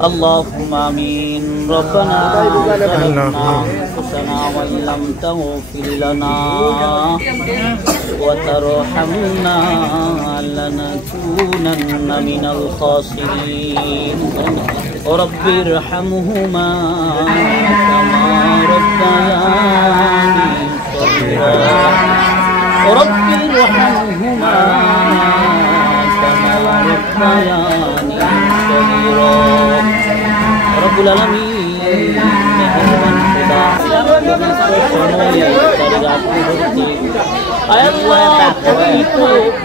اللهم آمين. ربنا ظلمنا أنفسنا وإن لم تغفر لنا وترحمنا لنكونن من الخاسرين. رب ارحمهما كما ربياني صغيرا. رب ارحمهما كما ربياني صغيرا. رب العالمين মেহেরবান খোদা আল্লাহ পবিত্র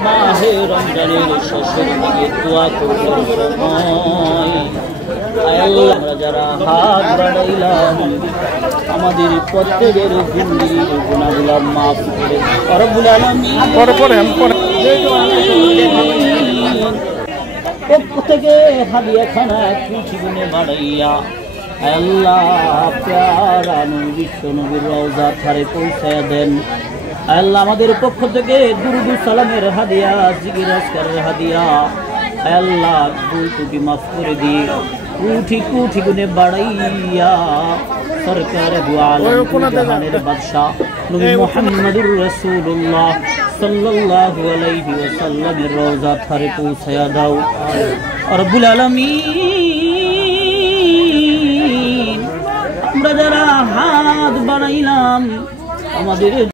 মাহে রমজানের শেষের দিকে দোয়া করার সময় আল্লাহ আমরা যারা হাত বাড়াইলাম আমাদের প্রত্যেকের গুনাহগুলো মাফ করে রব্বুল আলামিন পক্ষ থেকে হাদিয়াখানা খুশি গুনে বাড়াইয়া আল্লাহ প্যারা নবী বিশ্ব নবীর রওজা ধারে পৌঁছায়া দেন। আল্লাহ আমাদের পক্ষ থেকে দুরুদ সালামের হাদিয়া, জিকির আজকারের হাদিয়া আল্লাহ ভুল ত্রুটি মাফ করে দিয়ে কোটি কোটি গুনে বাড়াইয়া সরকার দু আলম জাহানের বাদশা নবী মুহাম্মদুর রাসূলুল্লাহ সাল্লাল্লাহু আলাইহি ওয়াসাল্লামের রওজা ধারে পৌঁছায়া দাও রব্বুল আলামিন। আমরা যারা হাত বাড়াইলাম আমাদের